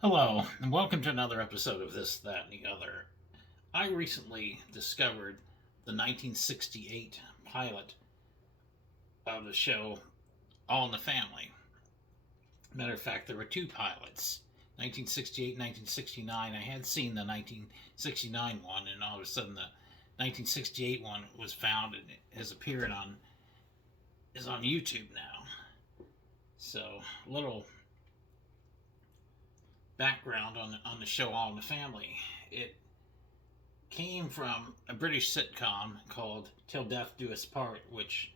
Hello, and welcome to another episode of This, That, and the Other. I recently discovered the 1968 pilot of the show All in the Family. Matter of fact, there were two pilots, 1968 and 1969. I had seen the 1969 one, and all of a sudden the 1968 one was found and has appeared is on YouTube now. So, a little background on the show All in the Family. It came from a British sitcom called Till Death Do Us Part, which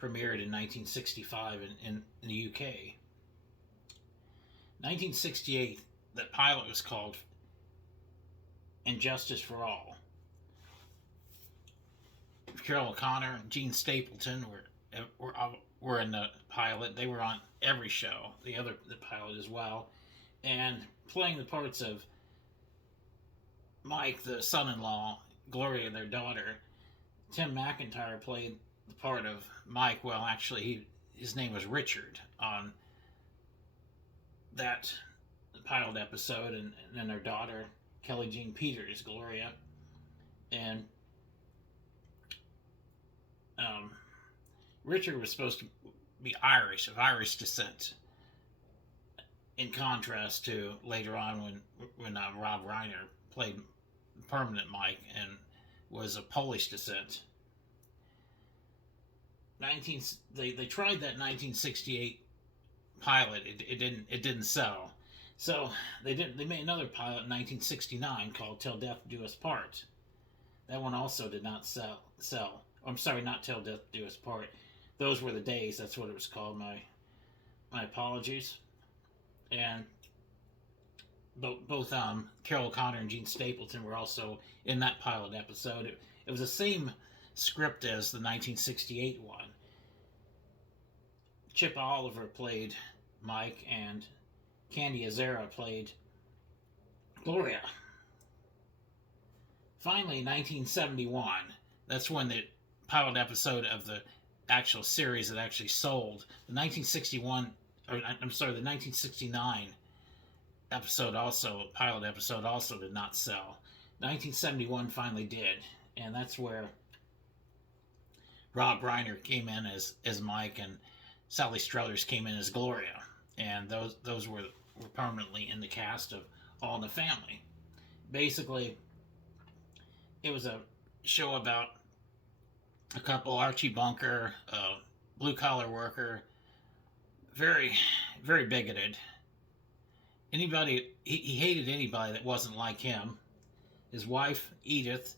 premiered in 1965 in the UK. 1968, the pilot was called And Justice for All. Carol O'Connor and Gene Stapleton were in the pilot. They were on every show, the pilot as well, and playing the parts of Mike, the son-in-law, Gloria, their daughter. Tim McIntyre played the part of Mike. Well, actually, his name was Richard on that pilot episode, and then their daughter, Kelly Jean Peters, Gloria, and um, Richard was supposed to be Irish, of Irish descent, in contrast to later on when Rob Reiner played permanent Mike and was of Polish descent. 19 they tried that 1968 pilot. It didn't sell. So they made another pilot in 1969 called Till Death Do Us Part. That one also did not sell. I'm sorry, not Till Death Do Us Part. Those Were the Days. That's what it was called. My apologies. And both Carol O'Connor and Gene Stapleton were also in that pilot episode. It was the same script as the 1968 one. Chip Oliver played Mike, and Candy Azera played Gloria. Finally, 1971, that's when the pilot episode of the actual series that actually sold. The 1961, or I'm sorry, the 1969 pilot episode also did not sell. 1971 finally did, and that's where Rob Reiner came in as Mike, and Sally Struthers came in as Gloria, and those were permanently in the cast of All in the Family. Basically, it was a show about a couple, Archie Bunker, a blue collar worker, very, very bigoted. He hated anybody that wasn't like him. His wife, Edith,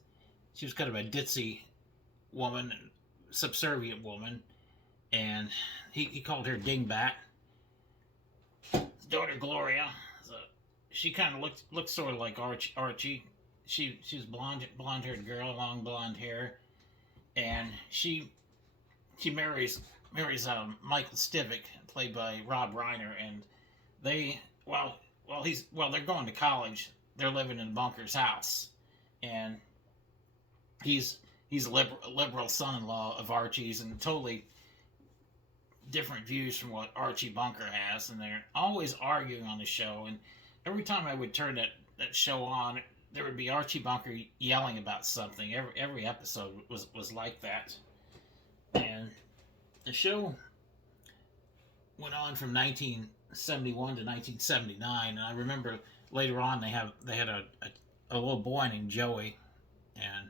she was kind of a ditzy woman, subservient woman, and he called her Dingbat. His daughter, Gloria, she kind of looked sort of like Archie. She was blonde haired girl, long blonde hair, and she marries Michael Stivic, played by Rob Reiner, and they they're going to college. They're living in Bunker's house, and he's a liberal son-in-law of Archie's, and totally different views from what Archie Bunker has, and they're always arguing on the show. And every time I would turn that show on, there would be Archie Bunker yelling about something. Every episode was like that, and the show went on from 1971 to 1979. And I remember later on they had a little boy named Joey, and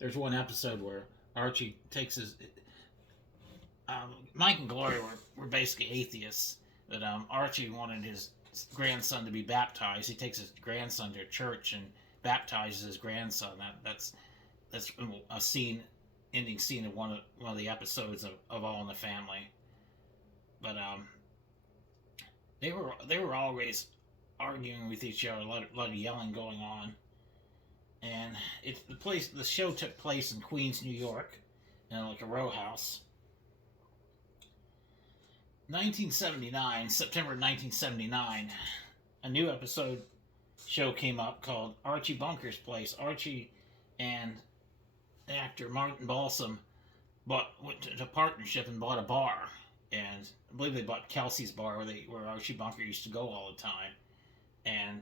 there's one episode where Archie takes his Mike and Gloria were basically atheists. That Archie wanted his grandson to be baptized. He takes his grandson to church and baptizes his grandson. That's a ending scene of one of the episodes of All in the Family. But they were always arguing with each other, a lot of yelling going on. And the show took place in Queens, New York, in like a row house. 1979, September 1979, a new show came up called Archie Bunker's Place. Archie and actor Martin Balsam went to partnership and bought a bar, and I believe they bought Kelsey's Bar, where Archie Bunker used to go all the time. and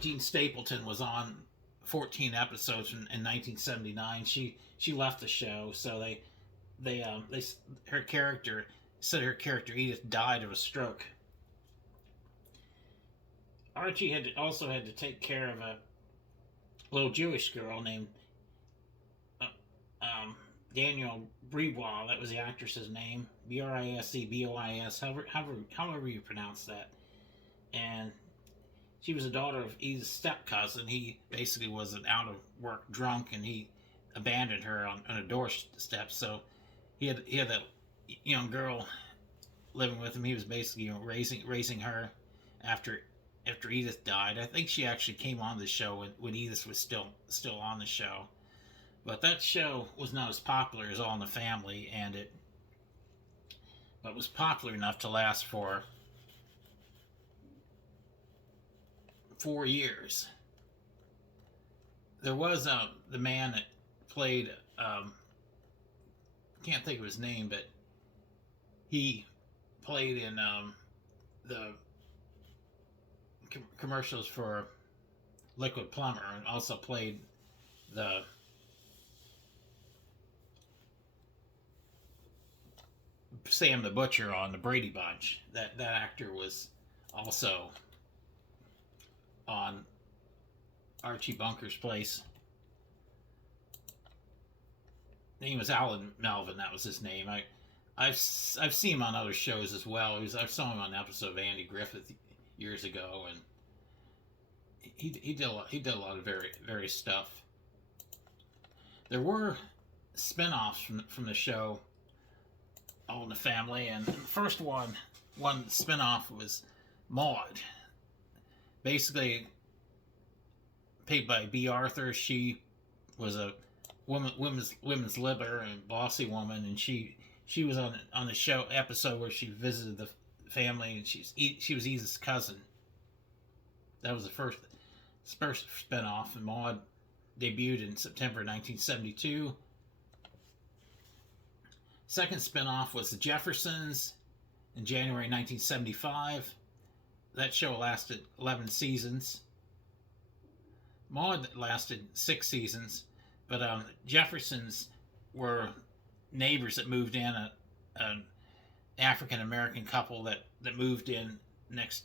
Jean Stapleton was on 14 episodes in 1979. She left the show, so they her character said her character Edith died of a stroke. Archie also had to take care of a little Jewish girl named uh, Daniel Bribois. That was the actress's name, Brisebois. However you pronounce that. And she was a daughter of Edith's step cousin. He basically was an out of work drunk, and he abandoned her on a doorstep. So he had that young girl living with him. He was basically raising her after Edith died. I think she actually came on the show when Edith was still on the show. But that show was not as popular as All in the Family, but was popular enough to last for 4 years. There was the man that played, can't think of his name, but he played in the commercials for Liquid Plumber, and also played the Sam the Butcher on the Brady Bunch. That actor was also on Archie Bunker's Place. His name was Alan Melvin. That was his name. I've seen him on other shows as well. I saw him on an episode of Andy Griffith years ago, and he did a lot of various stuff. There were spin-offs from the show All in the Family, and the first one spin-off was Maude. Basically played by B. Arthur. She was a women's libber and bossy woman, and she was on the show episode where she visited the family, and she was Edith's cousin. That was the first spinoff, and Maude debuted in September 1972. Second spinoff was the Jeffersons in January 1975. That show lasted 11 seasons. Maude lasted 6 seasons, but Jeffersons were neighbors that moved in, an African American couple that moved in next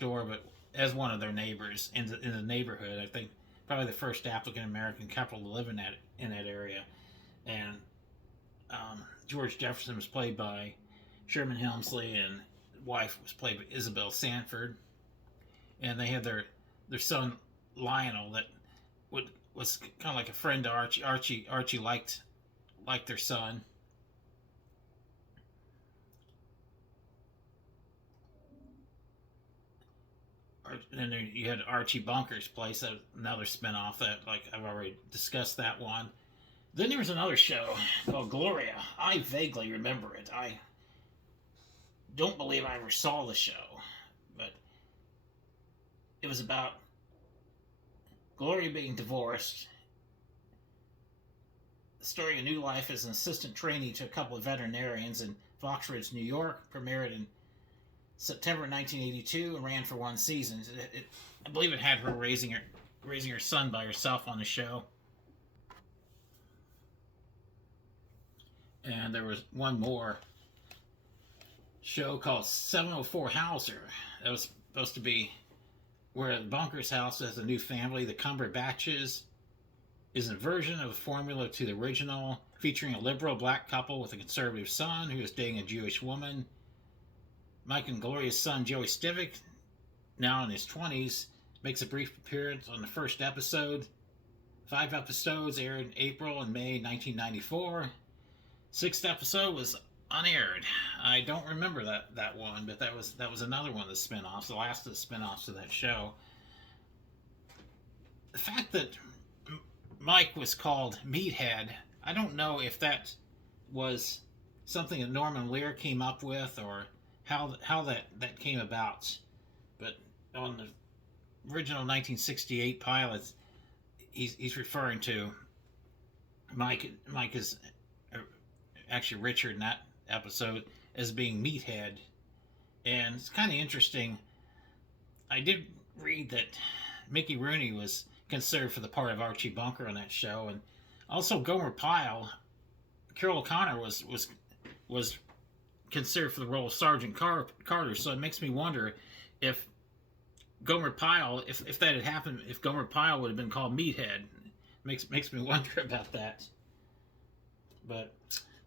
door, but as one of their neighbors in the neighborhood. I think probably the first African American couple to live in that area. And George Jefferson was played by Sherman Hemsley, and his wife was played by Isabel Sanford. And they had their son Lionel that was kind of like a friend to Archie. Archie liked their son. And then you had Archie Bunker's Place, another spinoff that, like, I've already discussed that one. Then there was another show called Gloria. I vaguely remember it. I don't believe I ever saw the show, but it was about Gloria being divorced, the story of new life as an assistant trainee to a couple of veterinarians in Fox Ridge, New York. Premiered in September 1982 and ran for 1 season. I believe it had her raising her son by herself on the show. And there was one more show called 704 Hauser. That was supposed to be where Bunker's house has a new family. The Cumberbatches is a version of a formula to the original, featuring a liberal black couple with a conservative son who is dating a Jewish woman. Mike and Gloria's son, Joey Stivic, now in his 20s, makes a brief appearance on the first episode. 5 episodes aired in April and May 1994. 6th episode was Unaired. I don't remember that one, but that was another one of the spinoffs, the last of the spinoffs of that show. The fact that Mike was called Meathead, I don't know if that was something that Norman Lear came up with, or how that came about. But on the original 1968 pilot, he's referring to Mike is actually Richard in that episode as being Meathead, And it's kind of interesting. I did read that Mickey Rooney was considered for the part of Archie Bunker on that show, and also Gomer Pyle. Carol O'Connor was considered for the role of Sergeant Carter. So it makes me wonder if Gomer Pyle, if that had happened, if Gomer Pyle would have been called Meathead. Makes me wonder about that. But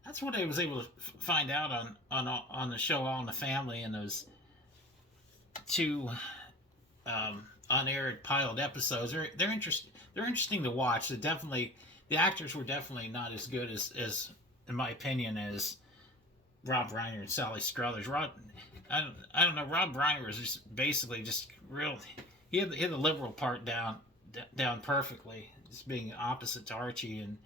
that's what I was able to find out on the show All in the Family, and those two unaired pilot episodes. They're interesting to watch. The actors were definitely not as good as in my opinion as Rob Reiner and Sally Struthers. I don't know. Rob Reiner was just basically just real. He had the liberal part down perfectly, just being opposite to Archie. And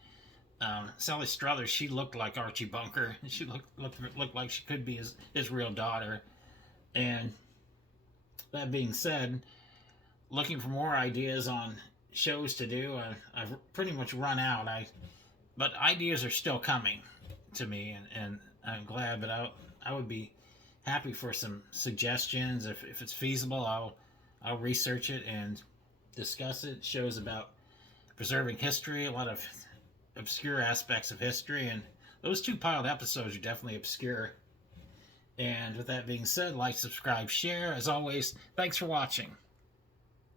Sally Struthers, she looked like Archie Bunker. She looked like she could be his real daughter. And that being said, looking for more ideas on shows to do, I've pretty much run out. But ideas are still coming to me, and I'm glad. But I would be happy for some suggestions if it's feasible. I'll research it and discuss it. Shows about preserving history, a lot of obscure aspects of history, and those two pilot episodes are definitely obscure. And with that being said, like, subscribe, share. As always, thanks for watching.